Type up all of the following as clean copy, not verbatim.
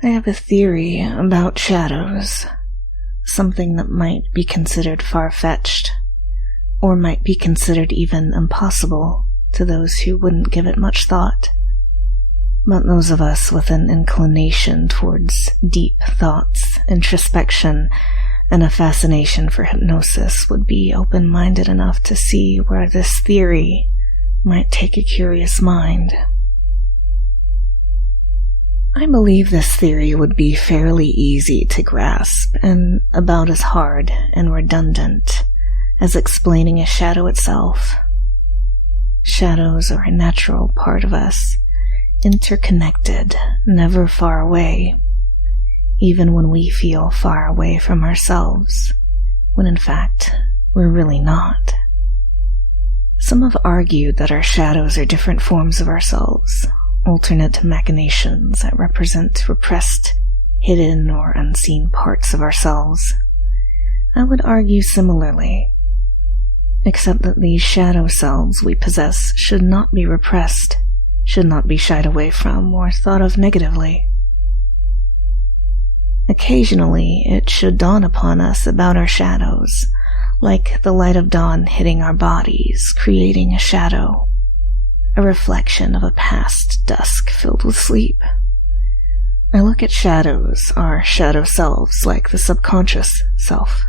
I have a theory about shadows, something that might be considered far-fetched, or might be considered even impossible to those who wouldn't give it much thought. But those of us with an inclination towards deep thoughts, introspection, and a fascination for hypnosis would be open-minded enough to see where this theory might take a curious mind. I believe this theory would be fairly easy to grasp and about as hard and redundant as explaining a shadow itself. Shadows are a natural part of us, interconnected, never far away, even when we feel far away from ourselves, when in fact we're really not. Some have argued that our shadows are different forms of ourselves, alternate machinations that represent repressed, hidden, or unseen parts of ourselves. I would argue similarly, except that these shadow selves we possess should not be repressed, should not be shied away from or thought of negatively. Occasionally, it should dawn upon us about our shadows, like the light of dawn hitting our bodies, creating a shadow, a reflection of a past dusk filled with sleep. I look at shadows, our shadow selves, like the subconscious self,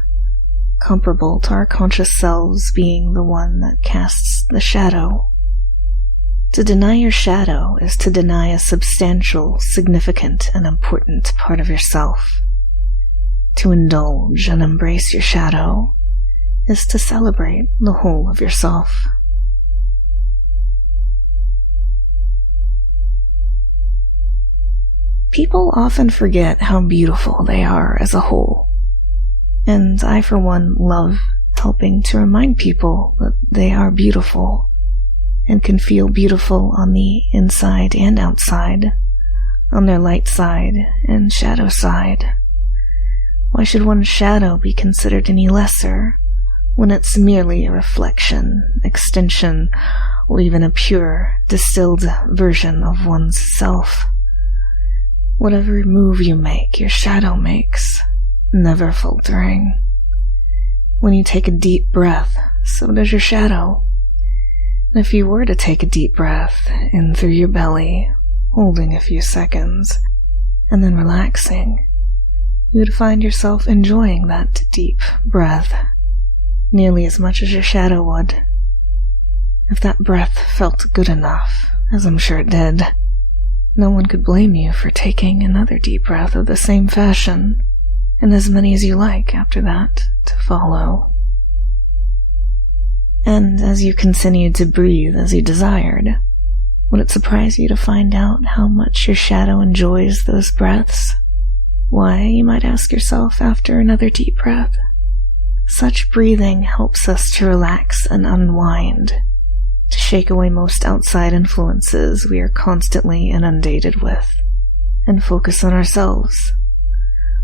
comparable to our conscious selves being the one that casts the shadow. To deny your shadow is to deny a substantial, significant, and important part of yourself. To indulge and embrace your shadow is to celebrate the whole of yourself. People often forget how beautiful they are as a whole, and I for one love helping to remind people that they are beautiful and can feel beautiful on the inside and outside, on their light side and shadow side. Why should one's shadow be considered any lesser when it's merely a reflection, extension, or even a pure, distilled version of one's self? Whatever move you make, your shadow makes, never faltering. When you take a deep breath, so does your shadow. And if you were to take a deep breath in through your belly, holding a few seconds, and then relaxing, you would find yourself enjoying that deep breath nearly as much as your shadow would. If that breath felt good enough, as I'm sure it did, no one could blame you for taking another deep breath of the same fashion, and as many as you like after that to follow. And as you continued to breathe as you desired, would it surprise you to find out how much your shadow enjoys those breaths? Why, you might ask yourself after another deep breath. Such breathing helps us to relax and unwind, to shake away most outside influences we are constantly inundated with, and focus on ourselves.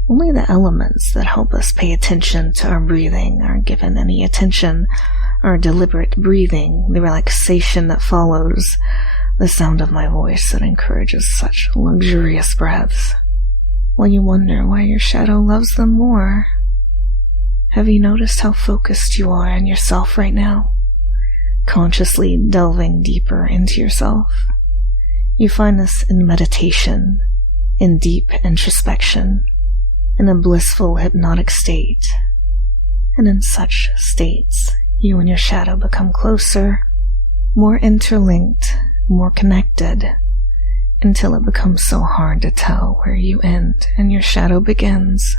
Only the elements that help us pay attention to our breathing are given any attention. Our deliberate breathing, the relaxation that follows, the sound of my voice that encourages such luxurious breaths. While you wonder why your shadow loves them more. Have you noticed how focused you are on yourself right now? Consciously delving deeper into yourself. You find this in meditation, in deep introspection, in a blissful hypnotic state. And in such states, you and your shadow become closer, more interlinked, more connected, until it becomes so hard to tell where you end and your shadow begins.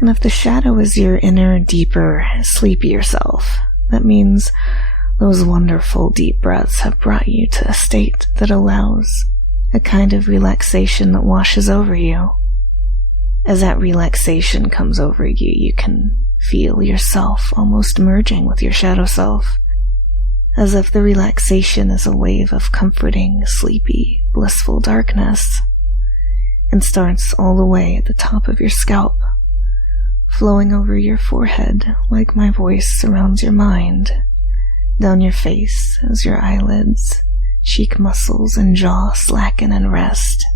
And if the shadow is your inner, deeper, sleepier self, that means those wonderful deep breaths have brought you to a state that allows a kind of relaxation that washes over you. As that relaxation comes over you, you can feel yourself almost merging with your shadow self, as if the relaxation is a wave of comforting, sleepy, blissful darkness, and starts all the way at the top of your scalp, flowing over your forehead like my voice surrounds your mind, down your face as your eyelids cheek muscles and jaw slacken and rest,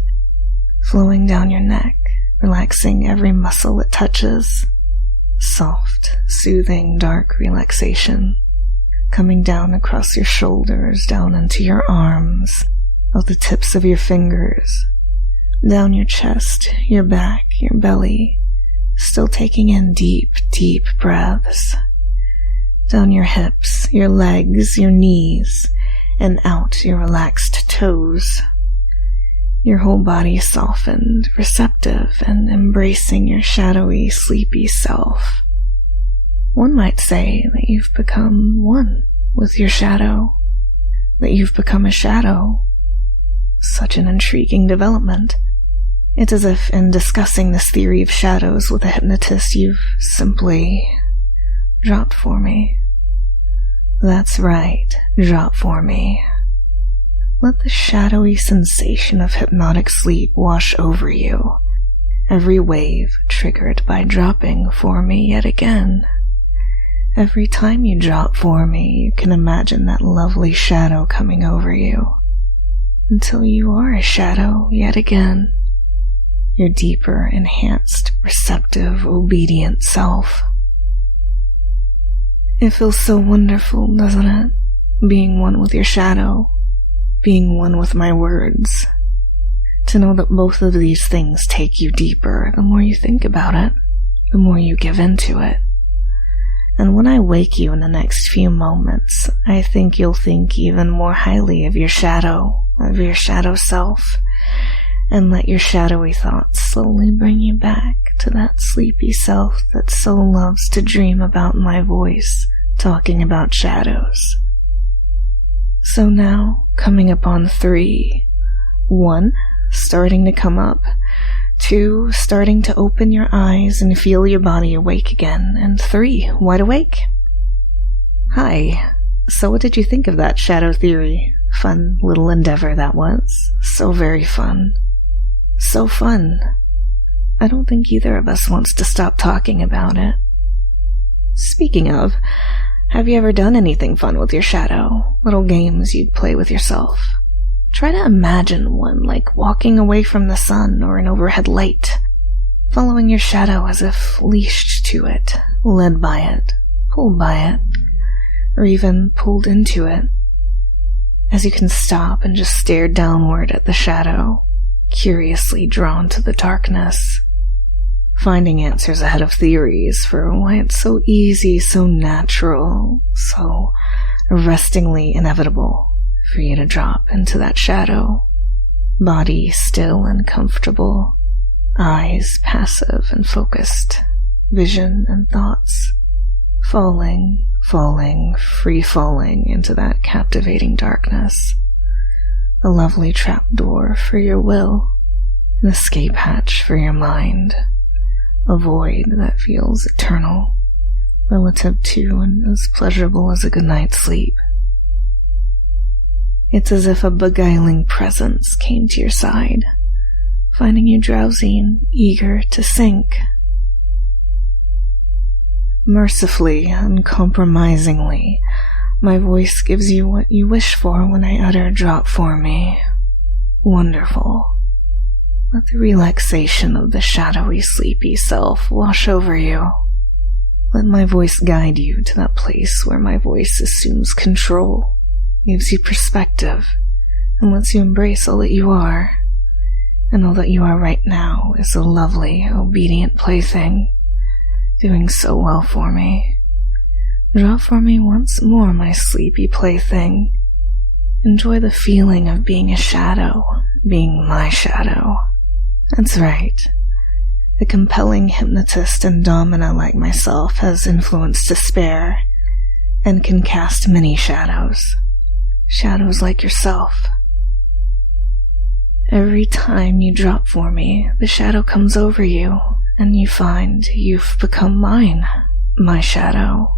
flowing down your neck, relaxing every muscle it touches. Soft, soothing, dark relaxation, coming down across your shoulders, down into your arms, of the tips of your fingers, down your chest, your back, your belly, still taking in deep, deep breaths, down your hips, your legs, your knees, and out your relaxed toes. Your whole body softened, receptive, and embracing your shadowy, sleepy self. One might say that you've become one with your shadow, that you've become a shadow. Such an intriguing development. It's as if in discussing this theory of shadows with a hypnotist, you've simply dropped for me. That's right, drop for me. Let the shadowy sensation of hypnotic sleep wash over you, every wave triggered by dropping for me yet again. Every time you drop for me, you can imagine that lovely shadow coming over you, until you are a shadow yet again, your deeper, enhanced, receptive, obedient self. It feels so wonderful, doesn't it? Being one with your shadow, being one with my words. To know that both of these things take you deeper, the more you think about it, the more you give into it. And when I wake you in the next few moments, I think you'll think even more highly of your shadow self, and let your shadowy thoughts slowly bring you back to that sleepy self that so loves to dream about my voice talking about shadows. So now, coming up on 3, 1, starting to come up, 2, starting to open your eyes and feel your body awake again, and 3, wide awake. Hi, so what did you think of that shadow theory? Fun little endeavor that was. So very fun. So fun. I don't think either of us wants to stop talking about it. Speaking of, have you ever done anything fun with your shadow? Little games you'd play with yourself? Try to imagine one, like walking away from the sun or an overhead light, following your shadow as if leashed to it, led by it, pulled by it, or even pulled into it, as you can stop and just stare downward at the shadow, curiously drawn to the darkness, finding answers ahead of theories for why it's so easy, so natural, so arrestingly inevitable for you to drop into that shadow, body still and comfortable, eyes passive and focused, vision and thoughts falling, free-falling into that captivating darkness, a lovely trapdoor for your will, an escape hatch for your mind, a void that feels eternal, relative to and as pleasurable as a good night's sleep. It's as if a beguiling presence came to your side, finding you drowsy and eager to sink. Mercifully, uncompromisingly, my voice gives you what you wish for when I utter drop for me. Wonderful. Let the relaxation of the shadowy, sleepy self wash over you. Let my voice guide you to that place where my voice assumes control, gives you perspective, and lets you embrace all that you are. And all that you are right now is a lovely, obedient plaything, doing so well for me. Drop for me once more, my sleepy plaything. Enjoy the feeling of being a shadow, being my shadow. That's right. A compelling hypnotist and domina like myself has influence to spare, and can cast many shadows. Shadows like yourself. Every time you drop for me, the shadow comes over you, and you find you've become mine, my shadow.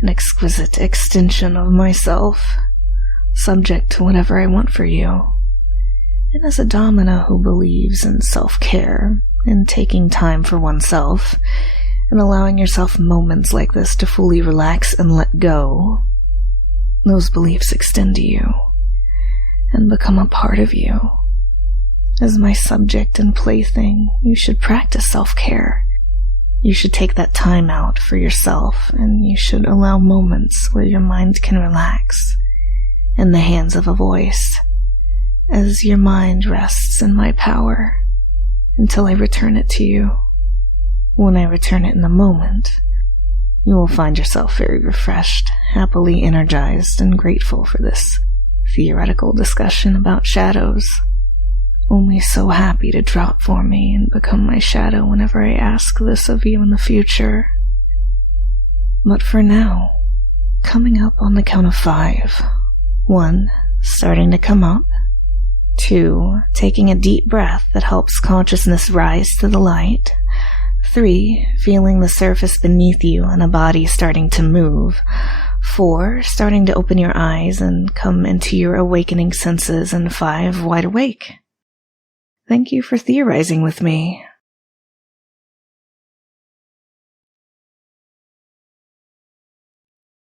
An exquisite extension of myself, subject to whatever I want for you. And as a domina who believes in self-care, in taking time for oneself, and allowing yourself moments like this to fully relax and let go, those beliefs extend to you. and become a part of you. As my subject and plaything, you should practice self-care. You should take that time out for yourself, and you should allow moments where your mind can relax in the hands of a voice, as your mind rests in my power until I return it to you. When I return it in a moment, you will find yourself very refreshed, happily energized, and grateful for this theoretical discussion about shadows. Only so happy to drop for me and become my shadow whenever I ask this of you in the future. But for now, coming up on the count of 5. 1, starting to come up. 2, taking a deep breath that helps consciousness rise to the light. 3, feeling the surface beneath you and a body starting to move. 4, starting to open your eyes and come into your awakening senses. And 5, wide awake. Thank you for theorizing with me.